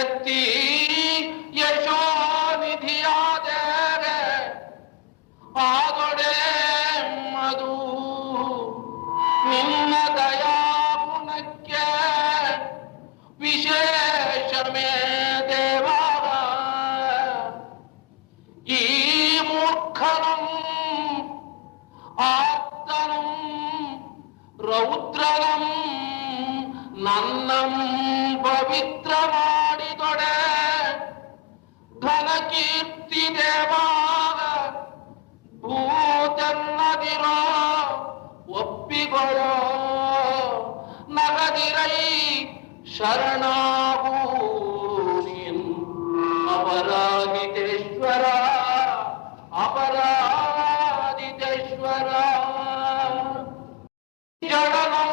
ಎತ್ತಿ ಯಶೋನಿಧಿಯಾದ ಆದೊಡೆ ಮಧು ನಿನ್ನ ದಯಾಗುಣಕ್ಕೆ ವಿಶೇಷಮೇ ದೇವಾರ ಈ ಮೂರ್ಖನಂ ಆತ್ತನಂ ರೌದ್ರನಂ ನನ್ನಂ ಪವಿತ್ರ ಮಾಡಿದೊಡೆ ಘನಕೀರ್ತಿ ದೇವಾರ ಭೂತೆನ್ನದಿರೋ ಒಪ್ಪಿಗೊಳ್ಳೋ ನಗದಿರೈ ಶರಣಾಗೂ ನೀನ್ ಅಪರಾಧಿತೇಶ್ವರ ಅಪರಾಧಿತೇಶ್ವರ ಜಡನಂ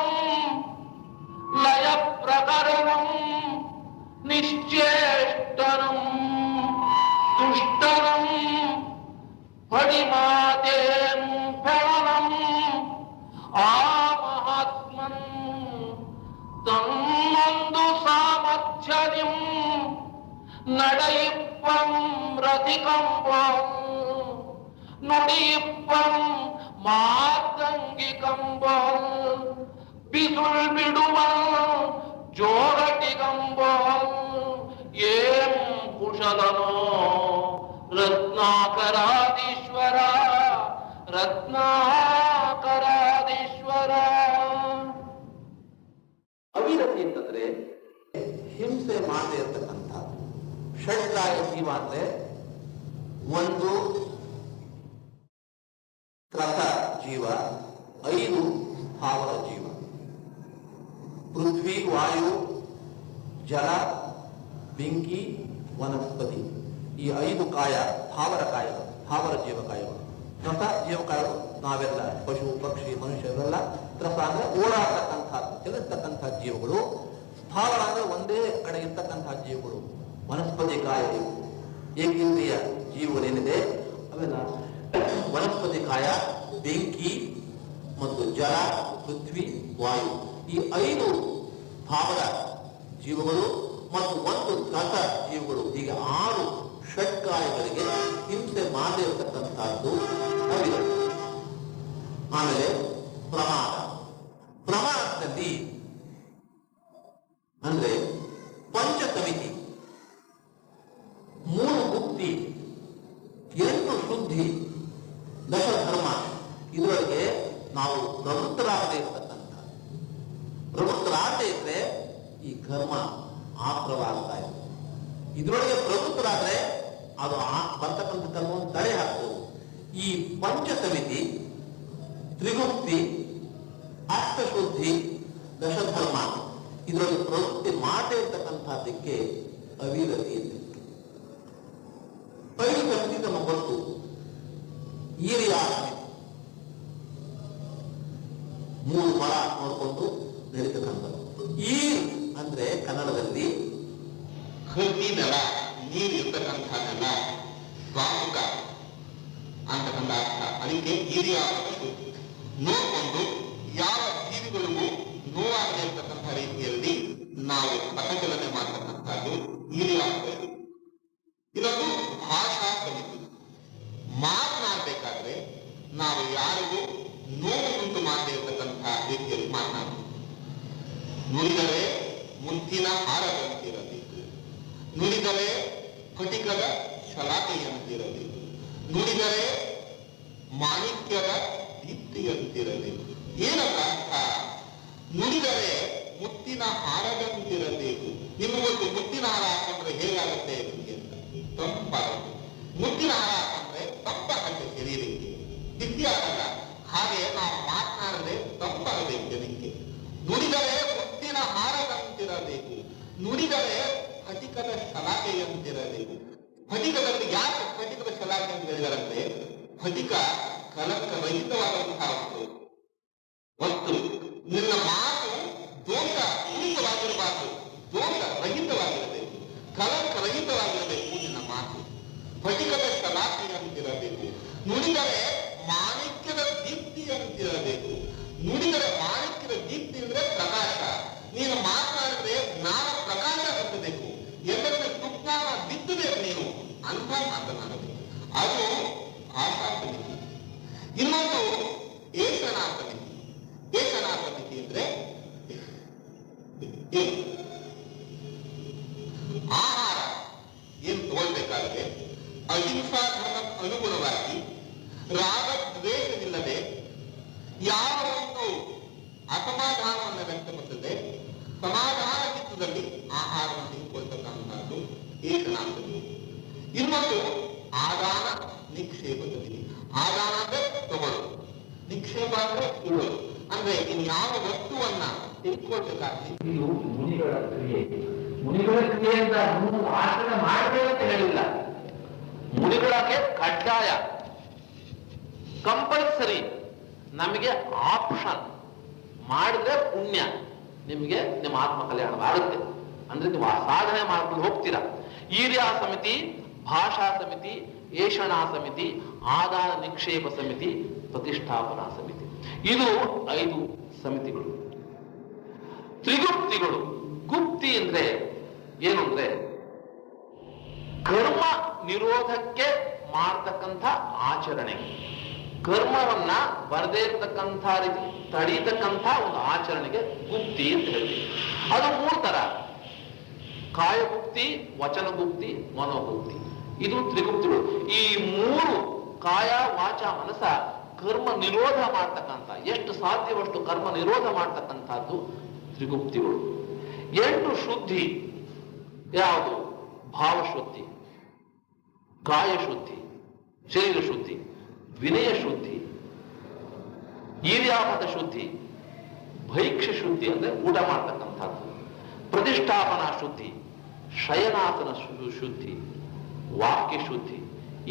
ಲಯ ಪ್ರಕರಣಂ ನಿಶ್ಚೇಷ್ಟನಂ ದುಷ್ಟನಂ ಪಡಿಮಾತೇಂ ಫಲನಂ ಆ ಮಹಾತ್ಮನ್ ತನ್ನೊಂದು ಸಾಮರ್ಥ್ಯದಿಂ ನಡೆಯಿಪ್ಪಂ ರತಿಕಂಬಂ ನುಡಿಯಿಪ್ಪಂ ಮಾತಂಗಿಕಂಬಂ ಬಿಸುಳ್ ಬಿಡುವ ಜೋಗಟಿಗಂಬಂ ಏಂ ಕುಶಲನೋ ರತ್ನಾಕರಾದೀಶ್ವರ ರತ್ನಾಕರಾದೀಶ್ವರ. ಅವಿರತಿ ಅಂತಂದ್ರೆ ಹಿಂಸೆ ಮಾಡದೆ ಇರ್ತಕ್ಕಂಥ ಷಡ್ಕಾಯ ಜೀವ ಅಂದ್ರೆ ಒಂದು ತ್ರಸ ಜೀವ, 5 ಸ್ಥಾವರ ಜೀವ, ಪೃಥ್ವಿ ವಾಯು ಜಲ ಬೆಂಕಿ ವನಸ್ಪತಿ. ಈ 5 ಕಾಯ ಸ್ಥಾವರ ಕಾಯಗಳು, ಸ್ಥಾವರ ಜೀವಕಾಯಗಳು. ತ್ರಸ ಜೀವಕಾಯಗಳು ನಾವೆಲ್ಲ ಪಶು ಪಕ್ಷಿ ಮನುಷ್ಯರೆಲ್ಲ. ತ್ರಸ ಅಂದ್ರೆ ಓಡಾಡ್ತಕ್ಕಂಥ ಚಲಿಸ್ತಕ್ಕಂಥ ಜೀವಗಳು. ಸ್ಥಾವರ ಅಂದ್ರೆ ಒಂದೇ ಕಡೆ ಇರ್ತಕ್ಕಂಥ ಜೀವಗಳು, ವನಸ್ಪತಿ ಕಾಯಗಳು. ಏಕೇಂದ್ರಿಯ ಜೀವಗಳೇನಿದೆ ಅವೆಲ್ಲ ವನಸ್ಪತಿ ಕಾಯ, ಬೆಂಕಿ ಮತ್ತು ಜಲ, ಪೃಥ್ವಿ, ವಾಯು. ಈ 5 ಸ್ಥಾವರ ಜೀವಗಳು ಮತ್ತು 1 ತ್ರಸ ಜೀವಗಳು, ಹೀಗೆ 6 ಷಡ್ಕಾಯಗಳಿಗೆ ಹಿಂಸೆ ಮಾಡದೇ ಇರತಕ್ಕಂಥದ್ದು ಅವಿರತಿ. ಆಮೇಲೆ ಪ್ರಮಾದ. ಪ್ರಮಾದದಲ್ಲಿ ಅಂದ್ರೆ ಪಂಚಸಮಿತಿ, 3 ಮುಕ್ತಿ, 8 ಶುದ್ಧಿ, ದಶಧರ್ಮ. ಇದರೊಳಗೆ ನಾವು ಪ್ರವೃತ್ತರಾಗದೇ ಇರತಕ್ಕಂಥ, ಪ್ರವೃತ್ತರಾಗದೇ ಇದ್ರೆ ಈ ಕರ್ಮ ಆಪ್ರವಾಗ್ತಾ ಇದೆ. ಇದರೊಳಗೆ ಪ್ರವೃತ್ತರಾದ್ರೆ ಅದು ಬರ್ತಕ್ಕಂಥ ಕರ್ಮವನ್ನು ತಡೆ ಹಾಕ್ಬೋದು. ಈ ಪಂಚಸಮಿತಿ, ತ್ರಿಗುಪ್ತಿ, ಅಷ್ಟಶುದ್ಧಿ, ದಶಧರ್ಮ ಇದರೊಳಗೆ ಪ್ರವೃತ್ತಿ ಮಾಡದೇ ಇರ್ತಕ್ಕಂಥದ್ದಕ್ಕೆ ಅವಿರತಿ ಇದೆ. 5 ಸಮಿತಿ ನಮ್ಮ ಗೊತ್ತು. ಈರಿಯಾ ಸಮಿತಿ 3 ಮರ ನೋಡಿಕೊಂಡು ನಡೀತಕ್ಕಂಥದ್ದು. ಈ ಅಂದ್ರೆ ಕನ್ನಡದಲ್ಲಿ ಕೃತಿ ನೆಲ, ನೀರು ಇರ್ತಕ್ಕಂಥ ನೆಲ, ಬಾಹುಕ ಅಂತಕ್ಕಂಥ ಅರ್ಥ. ಅದಕ್ಕೆ ಹಿರಿಯ ನೋಡ್ಕೊಂಡು ಯಾವ ಜೀವಿಗಳಿಗೂ ನೋವಾಗದೇ ಇರ್ತಕ್ಕಂಥ ರೀತಿಯಲ್ಲಿ ನಾವು ಪಥಚಲನೆ ಮಾಡ್ತಕ್ಕಂಥದ್ದು ಹಿರಿಯ. ಇದೊಂದು ಭಾಷಾ ಕಲಿತು. ಮಾತನಾಡಬೇಕಾದ್ರೆ ನಾವು ಯಾರಿಗೂ ನೋವು ಉಂಟು ಮಾಡದೇ ಇರ್ತಕ್ಕಂಥ ರೀತಿಯಲ್ಲಿ ಮಾತನಾಡಬೇಕು. ನುಡಿದರೆ ಮುತ್ತಿನ ಹಾರದಂತಿರಬೇಕು, ನುಡಿದರೆ ಫಟಿಕದ ಶಲಾಕೆಯಂತಿರಬೇಕು, ನುಡಿದರೆ ಮಾಣಿಕ್ಯದ ದೀಪ್ತಿಯಂತಿರಬೇಕು. ಏನಲ್ಲ ಅರ್ಥ? ನುಡಿದರೆ ಮುತ್ತಿನ ಹಾರದಂತಿರಬೇಕು. ನಿಮಗೊಂದು ಮುತ್ತಿನ ಹಾರ ಹಾಕೊಂಡ್ರೆ ಹೇಗಾಗುತ್ತೆ ನಿಮಗೆ ಅಂತ? ತಂಪಾಗುತ್ತೆ. ಮುತ್ತಿನ ಹಾರ ಹಾಕೊಂಡ್ರೆ ತಂಪಾಗತ್ತೆ ಶರೀರಕ್ಕೆ, ಬಿಸಿ ಆಗಲ್ಲ. ಹಾಗೆ ನಾವು ಮಾತನಾಡದೆ ತಂಪಾಗಬೇಕು ಜನಕ್ಕೆ. ನುಡಿದರೆ ಮುತ್ತಿನ ಹಾರದಂತಿರಬೇಕು, ನುಡಿದರೆ ಫಟಿಕದ ಶಲಾಕೆಯಂತಿರಬೇಕು. ಫಟಿಕದಲ್ಲಿ ಯಾಕೆ ಫಟಿಕದ ಶಲಾಕೆ ಅಂತ ಹೇಳಿದಾರಂದ್ರೆ, ಫಟಿಕ ಕಲಂಕರಹಿತವಾದಂತಹ ವಸ್ತು. ನಿನ್ನ ಮಾತು ದೋಷಪೂರಿತವಾಗಿರಬಾರದು, ದೋಷ ರಹಿತವಾಗಿರಬೇಕು, ಕಲಂಕರಹಿತವಾಗಿರಬೇಕು ನಿನ್ನ ಮಾತು. ಫಟಿಕದ ಶಲಾಕೆಯಂತಿರಬೇಕು. ನುಡಿದರೆ ಮಾಣಿಕ್ಯದ ದೀಪ್ತಿಯಂತಿರಬೇಕು. ನುಡಿದರೆ ಮಾಣಿಕ್ಯದ ದೀಪ್ತಿ ಅಂದ್ರೆ ಪ್ರಕಾಶ. ನೀನು ಮಾತನಾಡಿದ್ರೆ ಜ್ಞಾನ ಪ್ರಕಾಶ ಹೊಂದಬೇಕು. ಎಲ್ಲ ಭಾಷಾ ಸಮಿತಿ. ಇನ್ನೊಂದು ಏಕನಾ ಸಮಿತಿ. ಏಕನಾ ಸಮಿತಿ ಅಂದ್ರೆ ಏನು? ಆಹಾರ ಏನು ತಗೊಳ್ಬೇಕಾದ್ರೆ ಅಹಿಂಸಾ ಧರ್ಮ ಅನುಗುಣವಾಗಿ ರಾಗ ದ್ವೇಷವಿಲ್ಲದೆ ಯಾವ ಒಂದು ಅಸಮಾಧಾನವನ್ನು ವ್ಯಕ್ತಪಡಿಸದೆ ಸಮಾಧಾನ ಚಿತ್ತದಲ್ಲಿ ಆಹಾರವನ್ನು ತೆಗೆದುಕೊಳ್ತಕ್ಕಂಥದ್ದು ಏಕನಾ ಸಮಿತಿ. ಇನ್ನೊಂದು ಆದಾನ ನಿಕ್ಷೇಪ ಸಮಿತಿ. ಆದಾನ ಅಂದ್ರೆ ತಗೊಳ್ಳೋದು, ನಿಕ್ಷೇಪ ಅಂದ್ರೆ ಇಡೋದು. ಅಂದ್ರೆ ಇನ್ಯಾವ ವಸ್ತುವನ್ನ ತೆಗೆದುಕೊಳ್ಬೇಕಾದ್ರೆ ಇದು ಮುನಿಗಳ ಕ್ರಿಯೆ. ಮುನಿಗಳ ಕ್ರಿಯೆಯಿಂದ ಆಚರಣೆ ಮಾಡಬೇಕು ಅಂತ ಹೇಳಿಲ್ಲ. ಮುನಿಗಳಿಗೆ ಕಡ್ಡಾಯ, ಕಂಪಲ್ಸರಿ, ನಮಗೆ ಆಪ್ಷನ್. ಮಾಡಿದ್ರೆ ಪುಣ್ಯ, ನಿಮಗೆ ನಿಮ್ಮ ಆತ್ಮ ಕಲ್ಯಾಣವಾಗುತ್ತೆ. ಅಂದ್ರೆ ನೀವು ಆ ಸಾಧನೆ ಮಾಡ್ಕೊಂಡು ಹೋಗ್ತೀರಾ. ಈರ್ಯ ಸಮಿತಿ, ಭಾಷಾ ಸಮಿತಿ, ಏಷಣಾ ಸಮಿತಿ, ಆದಾನ ನಿಕ್ಷೇಪ ಸಮಿತಿ, ಪ್ರತಿಷ್ಠಾಪನಾ ಸಮಿತಿ. ಇದು 5 ಸಮಿತಿಗಳು. ತ್ರಿಗುಪ್ತಿಗಳು. ಗುಪ್ತಿ ಅಂದ್ರೆ ಏನು ಅಂದ್ರೆ ಕರ್ಮ ನಿರೋಧಕ್ಕೆ ಮಾಡ್ತಕ್ಕಂಥ ಆಚರಣೆ. ಕರ್ಮವನ್ನ ಬರದೇ ಇರ್ತಕ್ಕಂಥ ರೀತಿ ತಡೀತಕ್ಕಂಥ ಒಂದು ಆಚರಣೆಗೆ ಗುಪ್ತಿ ಅಂತ ಹೇಳ್ತೀವಿ. ಅದು 3 ತರ: ಕಾಯಗುಪ್ತಿ, ವಚನಗುಪ್ತಿ, ಮನೋಗುಪ್ತಿ. ಇದು ತ್ರಿಗುಪ್ತಿಗಳು. ಈ 3 ಕಾಯ, ವಾಚ, ಮನಸ ಕರ್ಮ ನಿರೋಧ ಮಾಡ್ತಕ್ಕಂಥ, ಎಷ್ಟು ಸಾಧ್ಯವಷ್ಟು ಕರ್ಮ ನಿರೋಧ ಮಾಡ್ತಕ್ಕಂಥದ್ದು ತ್ರಿಗುಪ್ತಿಗಳು. 8 ಶುದ್ಧಿ. ಯಾವುದು? ಭಾವಶುದ್ಧಿ, ಕಾಯ ಶುದ್ಧಿ, ಶರೀರ ಶುದ್ಧಿ, ವಿನಯ ಶುದ್ಧಿ, ಈರ್ಯಾಪದ ಶುದ್ಧಿ, ಭೈಕ್ಷ ಶುದ್ಧಿ ಅಂದ್ರೆ ಊಟ ಮಾಡ್ತಕ್ಕಂಥದ್ದು, ಪ್ರತಿಷ್ಠಾಪನಾ ಶುದ್ಧಿ, ಶಯನಾಸನ ಶುದ್ಧಿ, ವಾಕ್ಯ ಶುದ್ಧಿ.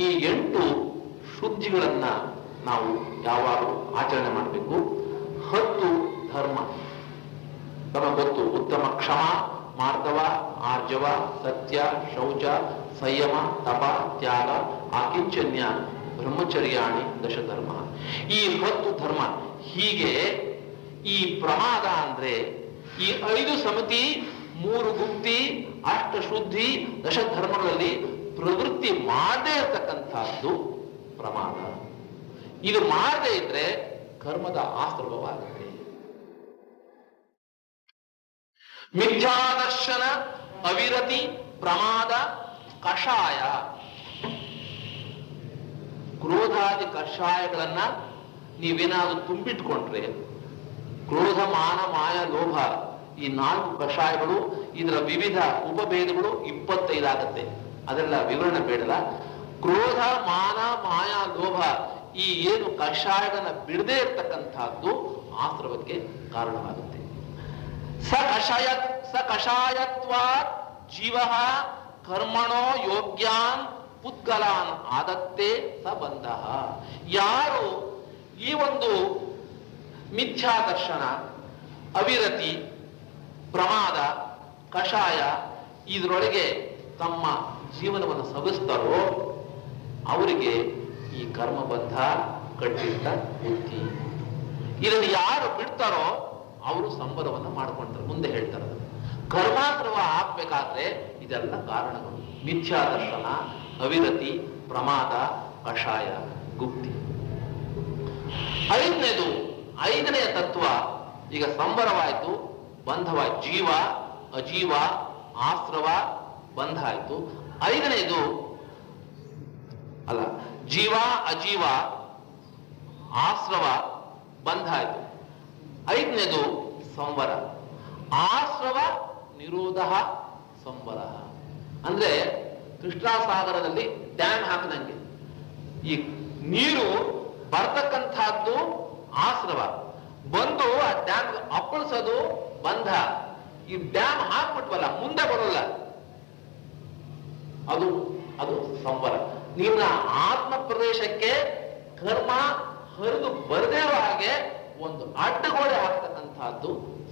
ಈ 8 ಶುದ್ಧಿಗಳನ್ನ ನಾವು ಯಾವಾಗಲೂ ಆಚರಣೆ ಮಾಡಬೇಕು. 10 ಧರ್ಮ ನಮಗೆ ಗೊತ್ತು: ಉತ್ತಮ ಕ್ಷಮ, ಮಾರ್ದವ, ಆರ್ಜವ, ಸತ್ಯ, ಶೌಚ, ಸಂಯಮ, ತಪ, ತ್ಯಾಗ, ಆಕಿಂಚನ್ಯ, ಬ್ರಹ್ಮಚರ್ಯಾಣಿ, ದಶಧರ್ಮ. ಈ 10 ಧರ್ಮ. ಹೀಗೆ ಈ ಪ್ರಮಾದ ಅಂದ್ರೆ ಈ 5 ಸಮಿತಿ, 3 ಗುಪ್ತಿ, 8 ಶುದ್ಧಿ, ದಶಧರ್ಮಗಳಲ್ಲಿ ಪ್ರವೃತ್ತಿ ಮಾಡದೇ ಇರತಕ್ಕಂಥದ್ದು ಪ್ರಮಾದ. ಇದು ಮಾಡದೇ ಇದ್ರೆ ಕರ್ಮದ ಆಶ್ರಮವಾಗುತ್ತೆ. ಮಿಥ್ಯಾದರ್ಶನ, ಅವಿರತಿ, ಪ್ರಮಾದ, ಕಷಾಯ. ಕ್ರೋಧಾದಿ ಕಷಾಯಗಳನ್ನ ನೀವೇನಾದ್ರೂ ತುಂಬಿಟ್ಕೊಂಡ್ರೆ, ಕ್ರೋಧ, ಮಾನ, ಮಾಯ, ಲೋಭ, ಈ 4 ಕಷಾಯಗಳು, ಇದರ ವಿವಿಧ ಉಪಭೇದಗಳು 25 ಆಗತ್ತೆ. ಅದೆಲ್ಲ ವಿವರಣೆ ಬೇಡಲ್ಲ. ಕ್ರೋಧ, ಮಾನ, ಮಾಯ, ಲೋಭ ಈ ಏನು ಕಷಾಯಗಳನ್ನ ಬಿಡದೇ ಇರ್ತಕ್ಕಂಥದ್ದು ಆಶ್ರವಕ್ಕೆ ಕಾರಣವಾಗುತ್ತೆ. ಸ ಕಷಾಯತ್ವಾತ್ ಜೀವ ಕರ್ಮಣೋ ಯೋಗ್ಯಾನ್ ಪುದ್ಗಲಾನ್ ಆದತ್ತೆ ಸ ಬಂಧ. ಯಾರು ಈ ಒಂದು ಮಿಥ್ಯಾದರ್ಶನ, ಅವಿರತಿ, ಪ್ರಮಾದ, ಕಷಾಯ ಇದರೊಳಗೆ ತಮ್ಮ ಜೀವನವನ್ನು ಸವಿಸ್ತಾರೋ ಅವರಿಗೆ ಈ ಕರ್ಮಬಂಧ ಕಟ್ಟಿಟ್ಟ ಬುದ್ಧಿ. ಇದನ್ನು ಯಾರು ಬಿಡ್ತಾರೋ ಅವರು ಸಂಬರವನ್ನ ಮಾಡ್ಕೊಂತಾರೆ. ಮುಂದೆ ಹೇಳ್ತಾರೆ, ಕರ್ಮಾಕ್ರಮ ಹಾಕ್ಬೇಕಾದ್ರೆ ಇದೆಲ್ಲ ಕಾರಣಗಳು: ಮಿಥ್ಯಾದರ್ಶನ, ಅವಿರತಿ, ಪ್ರಮಾದ, ಕಷಾಯ, ಗುಪ್ತಿ. 5ನೆಯ ತತ್ವ. ಈಗ ಸಂಬರವಾಯಿತು, ಬಂಧವಾಯ್ತು. ಜೀವ, ಅಜೀವ, ಆಶ್ರವ, ಬಂಧ ಆಯ್ತು. 5ನೆಯದು ಅಲ್ಲ, ಜೀವ, ಅಜೀವ, ಆಶ್ರವ, ಬಂಧ ಆಯ್ತು. 5ನೆಯದು ಸಂವರ. ಆಶ್ರವ ನಿರೋಧ ಸಂವರ ಅಂದ್ರೆ ಕೃಷ್ಣಾಸಾಗರದಲ್ಲಿ ಡ್ಯಾಮ್ ಹಾಕದಂಗೆ ಈ ನೀರು ಬರ್ತಕ್ಕಂಥದ್ದು ಆಶ್ರವ, ಬಂದು ಆ ಡ್ಯಾಮ್ ಅಪ್ಪಳಿಸೋದು ಬಂಧ. ಈ ಡ್ಯಾಮ್ ಹಾಕ್ಬಿಟ್ವಲ್ಲ, ಮುಂದೆ ಬರೋಲ್ಲ, ಅದು ಅದು ಸಂವರ. ನಿನ್ನ ಆತ್ಮ ಪ್ರದೇಶಕ್ಕೆ ಕರ್ಮ ಹರಿದು ಬರದೇ ಹಾಗೆ ಒಂದು ಅಡ್ಡಗೋಡೆ ಹಾಕ್ತಕ್ಕಂಥದ್ದು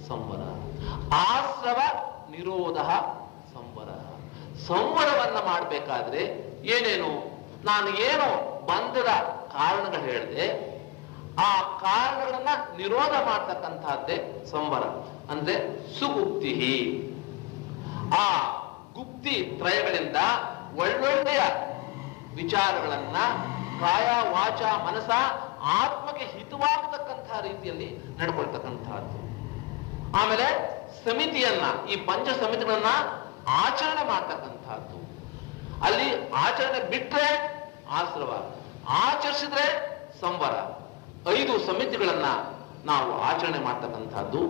ಸಂವರ. ಆಶ್ರವ ನಿರೋಧ ಸಂವರ. ಸಂವರವನ್ನ ಮಾಡಬೇಕಾದ್ರೆ ಏನೇನು, ನಾನು ಏನು ಬಂಧದ ಕಾರಣಗಳು ಹೇಳಿದೆ, ಆ ಕಾರಣಗಳನ್ನ ನಿರೋಧ ಮಾಡ್ತಕ್ಕಂಥದ್ದೇ ಸಂವರ. ಅಂದ್ರೆ ಸುಗುಪ್ತಿ. ಆ ಗುಪ್ತಿ ತ್ರಯಗಳಿಂದ ಒಳ್ಳೊಳ್ಳೆಯ ವಿಚಾರಗಳನ್ನ ಕಾಯ ವಾಚ ಮನಸ ಆತ್ಮಕ್ಕೆ ಹಿತವಾಗತಕ್ಕಂತಹ ರೀತಿಯಲ್ಲಿ ನಡ್ಕೊಳ್ತಕ್ಕಂತಹದ್ದು. ಆಮೇಲೆ ಸಮಿತಿಯನ್ನ, ಈ ಪಂಚ ಸಮಿತಿಗಳನ್ನ ಆಚರಣೆ ಮಾಡ್ತಕ್ಕಂತಹದ್ದು. ಅಲ್ಲಿ ಆಚರಣೆ ಬಿಟ್ರೆ ಆಶ್ರವ, ಆಚರಿಸಿದ್ರೆ ಸಂವರ. 5 ಸಮಿತಿಗಳನ್ನ ನಾವು ಆಚರಣೆ ಮಾಡ್ತಕ್ಕಂಥದ್ದು.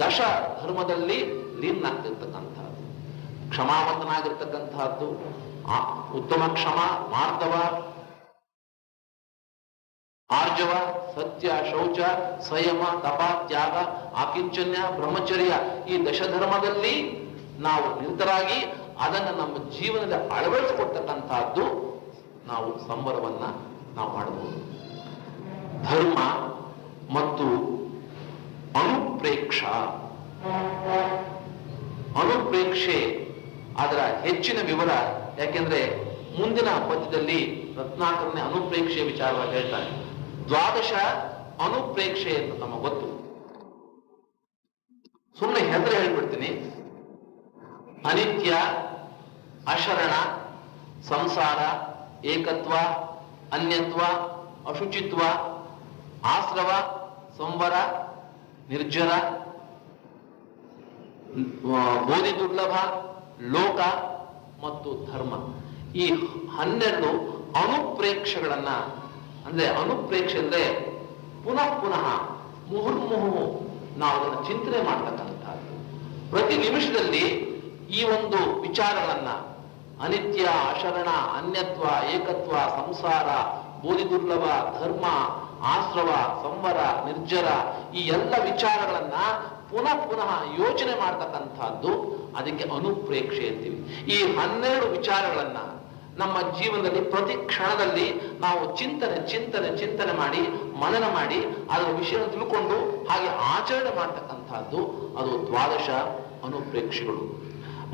ದಶ ಧರ್ಮದಲ್ಲಿ ಲೀನಾಗ್ತಿರ್ತಕ್ಕಂಥದ್ದು, ಕ್ಷಮಾವಂತನಾಗಿರ್ತಕ್ಕಂಥದ್ದು, ಉತ್ತಮ ಕ್ಷಮ, ಮಾರ್ದವ, ಆರ್ಜವ, ಸತ್ಯ, ಶೌಚ, ಸಂಯಮ, ತಪ, ತ್ಯಾಗ, ಆಕಿಂಚನ್ಯ, ಬ್ರಹ್ಮಚರ್ಯ, ಈ ದಶಧರ್ಮದಲ್ಲಿ ನಾವು ನಿರತರಾಗಿ ಅದನ್ನು ನಮ್ಮ ಜೀವನದಲ್ಲಿ ಅಳವಡಿಸಿಕೊಡ್ತಕ್ಕಂಥದ್ದು ನಾವು ಸಂವರವನ್ನ ನಾವು ಮಾಡಬಹುದು. ಧರ್ಮ ಮತ್ತು ಅನುಪ್ರೇಕ್ಷ. ಅನುಪ್ರೇಕ್ಷೆ ಅದರ ಹೆಚ್ಚಿನ ವಿವರ, ಯಾಕೆಂದ್ರೆ ಮುಂದಿನ ಪದ್ಯದಲ್ಲಿ ರತ್ನಾಕರನೇ ಅನುಪ್ರೇಕ್ಷೆಯ ವಿಚಾರವಾಗಿ ಹೇಳ್ತಾನೆ. 12 ಅನುಪ್ರೇಕ್ಷೆ ಅಂತ ನಮಗೆ ಗೊತ್ತು. ಸುಮ್ಮನೆ ಹೆಸರು ಹೇಳ್ಬಿಡ್ತೀನಿ. ಅನಿತ್ಯ, ಅಶರಣ, ಸಂಸಾರ, ಏಕತ್ವ, ಅನ್ಯತ್ವ, ಅಶುಚಿತ್ವ, ಆಶ್ರವ, ಸಂವರ, ನಿರ್ಜರ, ಬೋಧಿ ದುರ್ಲಭ, ಲೋಕ ಮತ್ತು ಧರ್ಮ. ಈ 12 ಅನುಪ್ರೇಕ್ಷೆಗಳನ್ನ, ಅಂದ್ರೆ ಅನುಪ್ರೇಕ್ಷೆ ಅಂದ್ರೆ ಪುನಃ ಪುನಃ ಮುಹುರ್ಮುಹು ನಾವು ಅದನ್ನು ಚಿಂತನೆ ಮಾಡ್ತಕ್ಕಂಥದ್ದು. ಪ್ರತಿ ನಿಮಿಷದಲ್ಲಿ ಈ ಒಂದು ವಿಚಾರಗಳನ್ನ, ಅನಿತ್ಯ, ಅಶರಣ, ಅನ್ಯತ್ವ, ಏಕತ್ವ, ಸಂಸಾರ, ಬೋಧಿ ದುರ್ಲಭ, ಧರ್ಮ, ಆಶ್ರವ, ಸಂವರ, ನಿರ್ಜರ, ಈ ಎಲ್ಲ ವಿಚಾರಗಳನ್ನ ಪುನಃ ಪುನಃ ಯೋಚನೆ ಮಾಡ್ತಕ್ಕಂಥದ್ದು, ಅದಕ್ಕೆ ಅನುಪ್ರೇಕ್ಷೆ ಅಂತೀವಿ. ಈ 12 ವಿಚಾರಗಳನ್ನ ನಮ್ಮ ಜೀವನದಲ್ಲಿ ಪ್ರತಿ ಕ್ಷಣದಲ್ಲಿ ನಾವು ಚಿಂತನೆ ಮಾಡಿ, ಮನನ ಮಾಡಿ, ಅದರ ವಿಷಯ ತಿಳ್ಕೊಂಡು ಹಾಗೆ ಆಚರಣೆ ಮಾಡ್ತಕ್ಕಂಥದ್ದು ಅದು 12 ಅನುಪ್ರೇಕ್ಷೆಗಳು.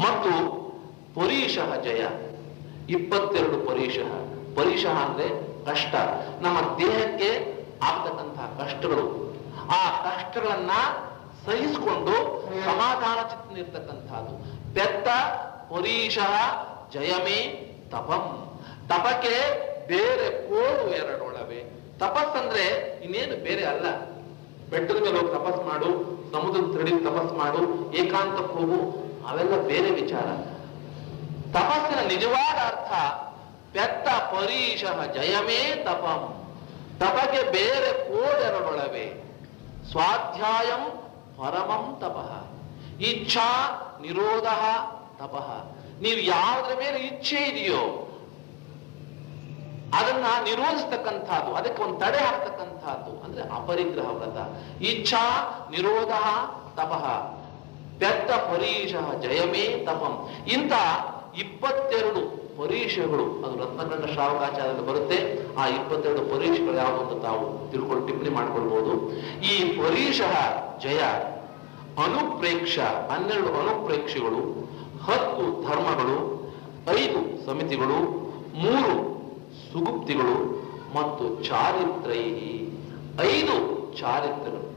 ಮತ್ತು ಪರೀಶಃ ಜಯ, 22 ಪರೀಶಃ. ಪರೀಶಃ ಅಂದ್ರೆ ಕಷ್ಟ, ನಮ್ಮ ದೇಹಕ್ಕೆ ಆಗ್ತಕ್ಕಂತಹ ಕಷ್ಟಗಳು. ಆ ಕಷ್ಟಗಳನ್ನ ಸಹಿಸಿಕೊಂಡು ಸಮಾಧಾನ ಚಿತ್ತನಿರ್ತಕ್ಕಂಥದ್ದು. ಪೆತ್ತ ಪರೀಶಃ ಜಯಮೇ ತಪಂ. ತಪಕ್ಕೆ ಬೇರೆ ಕೋಡು ಎರಡೊಳವೆ. ತಪಸ್ಸಂದ್ರೆ ಇನ್ನೇನು ಬೇರೆ ಅಲ್ಲ. ಬೆಟ್ಟದ ಮೇಲೆ ಹೋಗಿ ತಪಸ್ ಮಾಡು, ಸಮುದ್ರದ ತಡಿ ತಪಸ್ ಮಾಡು, ಏಕಾಂತಕ್ಕೆ ಹೋಗು, ಅವೆಲ್ಲ ಬೇರೆ ವಿಚಾರ. ತಪಸ್ಸಿನ ನಿಜವಾದ ಅರ್ಥ ಪೆತ್ತ ಪರೀಶಃ ಜಯಮೇ ತಪಂ. ತಪಕ್ಕೆ ಬೇರೆ ಕೋಡೆರಡೊಳವೆ. ಸ್ವಾಧ್ಯಾಯಂ ಪರಮಂ ತಪಃ, ಇಚ್ಛಾ ನಿರೋಧ ತಪಃ. ನೀವು ಯಾವುದ್ರ ಮೇಲೆ ಇಚ್ಛೆ ಇದೆಯೋ ಅದನ್ನ ನಿರೋಧಿಸ್ತಕ್ಕಂಥದ್ದು, ಅದಕ್ಕೆ ಒಂದು ತಡೆ ಹಾಕ್ತಕ್ಕಂಥದ್ದು ಅಂದ್ರೆ ಅಪರಿಗ್ರಹ ವ್ರತ. ಇಚ್ಛಾ ನಿರೋಧ ತಪಃ, ಪೆತ್ತ ಪರೀಶಃ ಜಯಮೇ ತಪಂ. ಇಂಥ 22 ಪರೀಕ್ಷೆಗಳು, ಅದು ರತ್ನಗಂಡ ಶ್ರಾವಕಾಚಾರ್ಯದಲ್ಲಿ ಬರುತ್ತೆ. ಆ 22 ಪರೀಕ್ಷೆಗಳು ಯಾವುದು ಅಂತ ತಾವು ತಿಳ್ಕೊಂಡು ಟಿಪ್ಪಣಿ ಮಾಡ್ಕೊಳ್ಬಹುದು. ಈ ಪರೀಕ್ಷಃ ಜಯ, ಅನುಪ್ರೇಕ್ಷ 12 ಅನುಪ್ರೇಕ್ಷೆಗಳು, 10 ಧರ್ಮಗಳು, 5 ಸಮಿತಿಗಳು, 3 ಸುಗುಪ್ತಿಗಳು ಮತ್ತು ಚಾರಿತ್ರೈ 5 ಚಾರಿತ್ರಗಳು.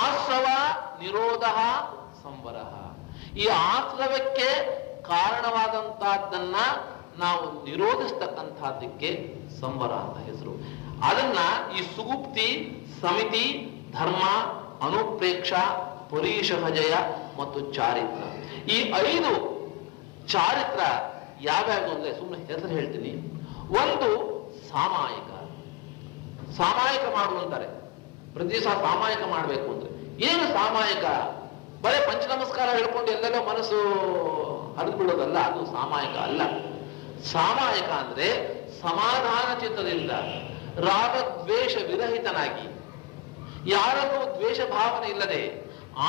ಆಶ್ರವ ನಿರೋಧ ಸಂವರ. ಈ ಆಶ್ರವಕ್ಕೆ ಕಾರಣವಾದಂತಹದ್ದನ್ನ ನಾವು ನಿರೋಧಿಸ್ತಕ್ಕಂಥದ್ದಕ್ಕೆ ಸಂವರ ಅಂತ ಹೆಸರು. ಅದನ್ನ ಈ ಸುಗುಪ್ತಿ, ಸಮಿತಿ, ಧರ್ಮ, ಅನುಪ್ರೇಕ್ಷ, ಪರೀಶಃ ಜಯ ಮತ್ತು ಚಾರಿತ್ರ, ಈ 5 ಚಾರಿತ್ರ ಯಾವ್ಯಾವುದು ಅಂದ್ರೆ ಸುಮ್ಮನೆ ಹೆಸರು ಹೇಳ್ತೀನಿ. ಒಂದು ಸಾಮಾಯಿಕ. ಸಾಮಾಯಿಕ ಮಾಡುವಂತಾರೆ, ಪ್ರತಿ ದಿವಸ ಸಾಮಾಯಿಕ ಮಾಡಬೇಕು ಅಂದ್ರೆ ಏನು ಸಾಮಾಯಿಕ? ಬರೀ ಪಂಚ ನಮಸ್ಕಾರ ಹೇಳ್ಕೊಂಡು ಎಲ್ಲೆಲ್ಲೋ ಮನಸ್ಸು ಹರಿದು ಬಿಡೋದಲ್ಲ, ಅದು ಸಾಮಾಯಿಕ ಅಲ್ಲ. ಸಾಮಾಯಿಕ ಅಂದ್ರೆ ಸಮಾಧಾನ ಚಿತ್ತದಿಂದ, ರಾಗದ್ವೇಷ ವಿರಹಿತನಾಗಿ, ಯಾರನ್ನೂ ದ್ವೇಷ ಭಾವನೆ ಇಲ್ಲದೆ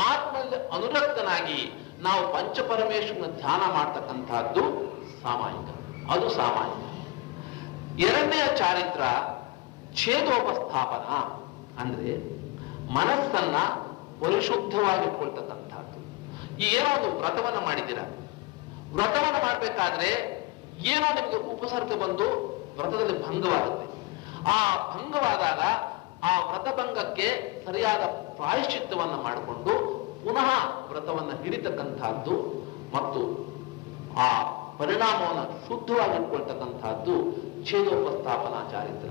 ಆತ್ಮದಲ್ಲಿ ಅನುರಕ್ತನಾಗಿ ನಾವು ಪಂಚಪರಮೇಶ್ವರನ ಧ್ಯಾನ ಮಾಡ್ತಕ್ಕಂಥದ್ದು ಸಾಮಾಯಿಕ. ಅದು ಸಾಮಾಯಿಕ. 2ನೆಯ ಚಾರಿತ್ರ ಛೇದೋಪಸ್ಥಾಪನ, ಅಂದ್ರೆ ಮನಸ್ಸನ್ನ ಪರಿಶುದ್ಧವಾಗಿಟ್ಕೊಳ್ತಕ್ಕಂಥದ್ದು. ಈ ಏನೋ ಒಂದು ವ್ರತವನ್ನ ಮಾಡಿದ್ದೀರ, ವ್ರತವನ್ನ ಮಾಡ್ಬೇಕಾದ್ರೆ ಏನೋ ನಿಮಗೆ ಉಪಸರ್ಗ ಬಂದು ವ್ರತದಲ್ಲಿ ಭಂಗವಾಗುತ್ತೆ. ಆ ಭಂಗವಾದಾಗ ಆ ವ್ರತಭಂಗಕ್ಕೆ ಸರಿಯಾದ ಪ್ರಾಯಶ್ಚಿತ್ತವನ್ನ ಮಾಡಿಕೊಂಡು ಪುನಃ ವ್ರತವನ್ನ ಹಿಡಿತಕ್ಕಂಥದ್ದು ಮತ್ತು ಆ ಪರಿಣಾಮವನ್ನು ಶುದ್ಧವಾಗಿಟ್ಕೊಳ್ತಕ್ಕಂಥದ್ದು ಛೇದೋಪಸ್ಥಾಪನಾ ಚಾರಿತ್ರ.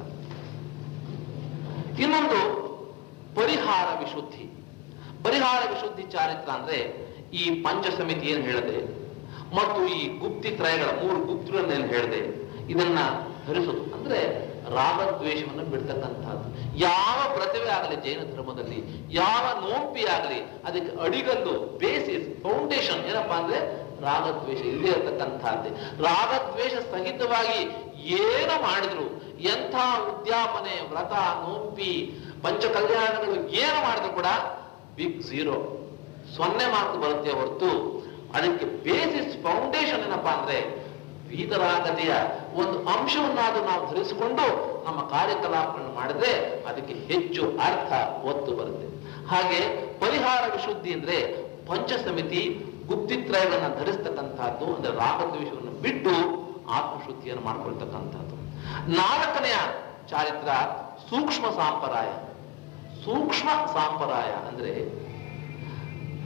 ಇನ್ನೊಂದು ಪರಿಹಾರ ವಿಶುದ್ಧಿ. ಪರಿಹಾರ ವಿಶುದ್ಧಿ ಚಾರಿತ್ರ ಅಂದ್ರೆ ಈ ಪಂಚಸಮಿತಿ ಏನ್ ಹೇಳಿದೆ ಮತ್ತು ಈ ಗುಪ್ತಿ ತ್ರಯಗಳ 3 ಗುಪ್ತಿಗಳನ್ನ ಏನ್ ಹೇಳಿದೆ ಇದನ್ನ ಧರಿಸೋದು ಅಂದ್ರೆ ರಾಗದ್ವೇಷವನ್ನು ಬಿಡ್ತಕ್ಕಂಥದ್ದು. ಯಾವ ಪ್ರತಿಭೆ ಆಗಲಿ ಜೈನ ಧರ್ಮದಲ್ಲಿ, ಯಾವ ನೋಂಪಿ ಆಗಲಿ, ಅದಕ್ಕೆ ಅಡಿಗಲ್ಲು, ಬೇಸಿಸ್, ಫೌಂಡೇಶನ್ ಏನಪ್ಪಾ ಅಂದ್ರೆ ರಾಗದ್ವೇಷ ಇಲ್ಲದೆ ಇರತಕ್ಕಂಥದ್ದೇ. ರಾಗದ್ವೇಷ ಸಹಿತವಾಗಿ ಏನು ಮಾಡಿದ್ರು, ಎಂಥ ಉದ್ಯಾಪನೆ, ವ್ರತ, ನೋಂಪಿ, ಪಂಚಕಲ್ಯಾಣಗಳು ಏನು ಮಾಡಿದ್ರು ಕೂಡ ಬಿಗ್ 0, 0 ಮಾರ್ಕ್ ಬರುತ್ತೆ ಹೊರತು ಅದಕ್ಕೆ ಬೇಸಿಸ್ ಫೌಂಡೇಶನ್ ಏನಪ್ಪಾ ಅಂದ್ರೆ ವೀತರಾಗತೆಯ ಒಂದು ಅಂಶವನ್ನಾದ್ರೂ ನಾವು ಧರಿಸಿಕೊಂಡು ನಮ್ಮ ಕಾರ್ಯಕಲಾಪಗಳನ್ನು ಮಾಡಿದ್ರೆ ಅದಕ್ಕೆ ಹೆಚ್ಚು ಅರ್ಥ ಒತ್ತು ಬರುತ್ತೆ. ಹಾಗೆ ಪರಿಹಾರ ವಿಶುದ್ಧಿ ಅಂದ್ರೆ ಪಂಚಸಮಿತಿ ಗುಪ್ತಿತ್ರಯಗಳನ್ನು ಧರಿಸ್ತಕ್ಕಂಥದ್ದು, ಅಂದ್ರೆ ರಾಗದ್ವೇಷವನ್ನು ಬಿಟ್ಟು ಆತ್ಮಶುದ್ಧಿಯನ್ನು ಮಾಡ್ಕೊಳ್ತಕ್ಕಂಥದ್ದು. 4ನೆಯ ಚಾರಿತ್ರ ಸೂಕ್ಷ್ಮ ಸಾಂಪ್ರದಾಯ. ಸೂಕ್ಷ್ಮ ಸಾಂಪ್ರದಾಯ ಅಂದ್ರೆ